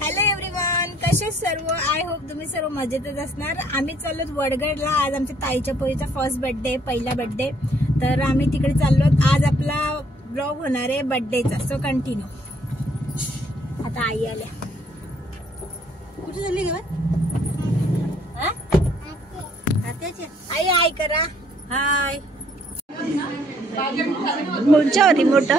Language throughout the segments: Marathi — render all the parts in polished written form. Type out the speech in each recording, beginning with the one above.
हॅलो एव्हरीवन, कसे सर्व? आय होप तुम्ही सर्व मजेतच असणार। आम्ही चाललो वडगडला। आज आमच्या ताईच्या पोरीचा फर्स्ट बर्थडे, पहिला बर्थडे, तर आम्ही तिकडे चाललो। आज आपला ब्लॉग होणार आहे बर्थडेचा, सो कंटिन्यू। आता आई आल्या। कुठे चालली ग? आई हाय करा। हाय मोठा होती मोठं।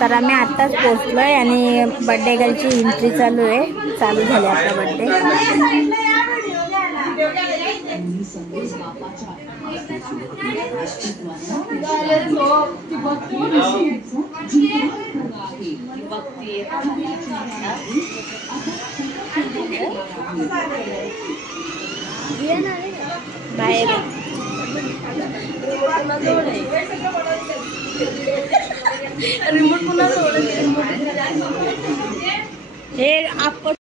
तर आम्ही आताच पोहोचलोय आणि बर्थडे गर्लची एंट्री चालू आहे। चालू झाली आता बर्थडे। बाहेर रिमोट पुन्हा हे आपण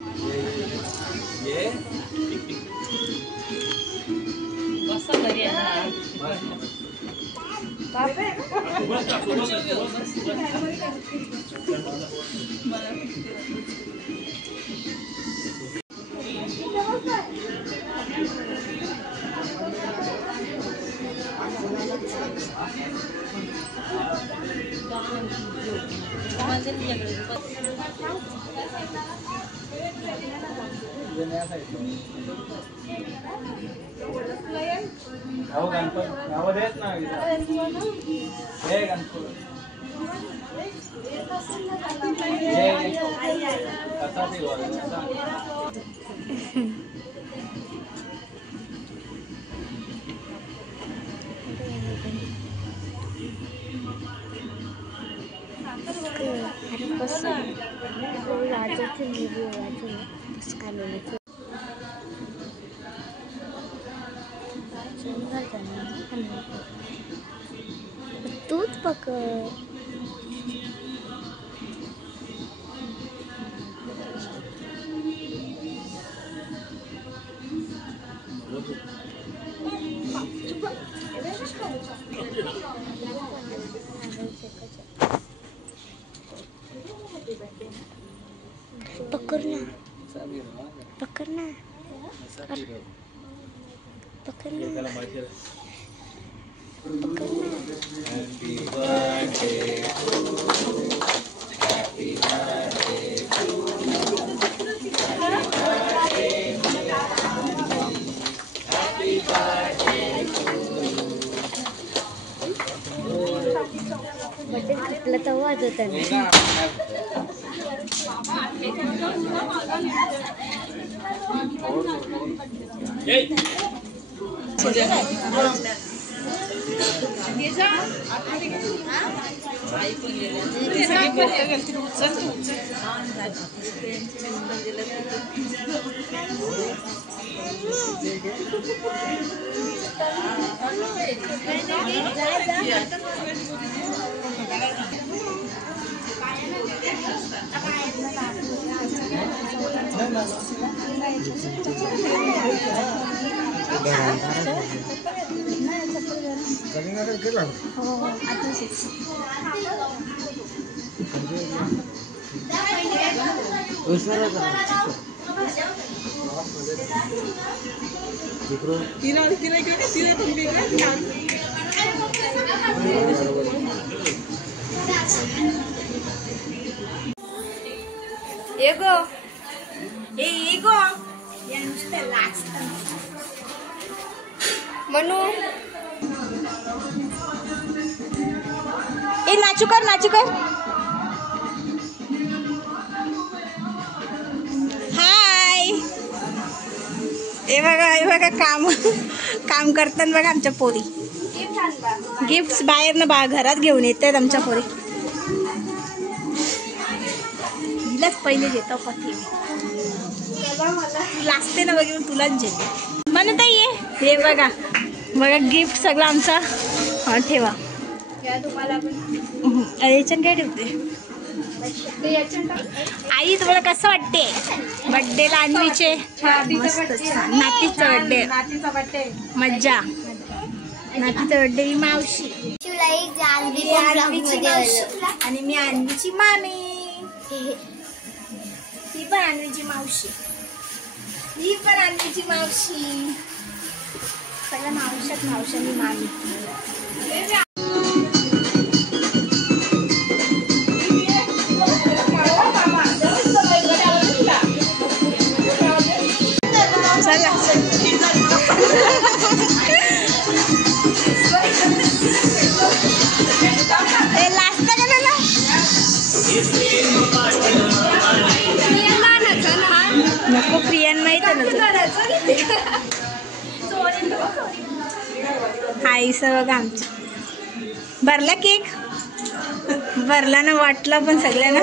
तूच पकड। पकड़ना पकड़ना पकड़ना happy birthday happy birthday happy birthday birthday आपला तर वाजत आहे। मनु ए नाचू कर नाचू कर। हाय हे बघा काम काम करतात बघा आमच्या पोरी। गिफ्ट्स बाहेर ना घरात घेऊन येतात आमच्या पोरी। हिलाच पहिले देतो पती लागते ना बघ तुलाच देते म्हणत आहे। हे बघा बघा गिफ्ट सगळं आमचा। हा ठेवा याच्यात काय ठेवते आई? तुम्हाला कसं वाटते बर्थडेला? अन्वीचे मस्त छान। नातीचा बर्थडे मज्जा। नातीचा बर्थडे ही मावशी आणि मी अन्वीची मामी। ही पण अन्वीची मावशी, ही पण अन्वीची मावशी, सगळ्या मावशात मावशांनी मामी. नको प्रियान माहित हाय सगळं आमचं भरला केक भरला ना वाटला पण सगळ्यांना.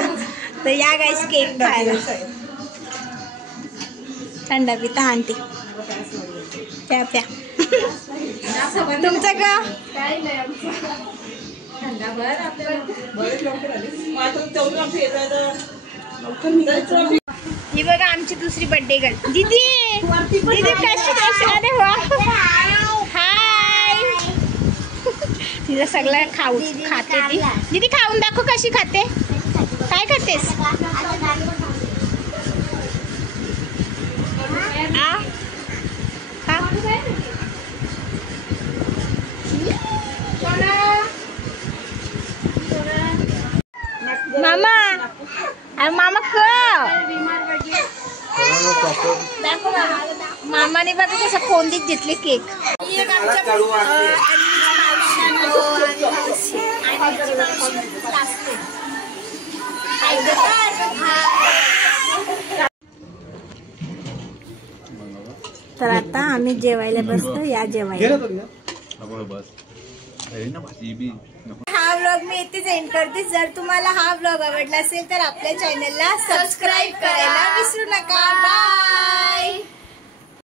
तर या गाईस केक खायला. थंडा पिता आंटी प्या प्या. तुमचं का ही बघा आमची दुसरी बर्थडे गर्ल दीदी. दीदी कशी कशी. अरे वा हाय. तिला सगळं खाऊ खाते ती. दीदी खाऊन दाखव कशी खाते. काय खातेस. मामा मामा मामाने बघा कसं कोंडीत घेतले केक. तर आता आम्ही जेवायला बसतो. या जेवायला. हा व्लॉग मी इथेच एंड करते. जर तुम्हाला हा व्लॉग आवडला असेल तर आपल्या चॅनलला सबस्क्राईब करा.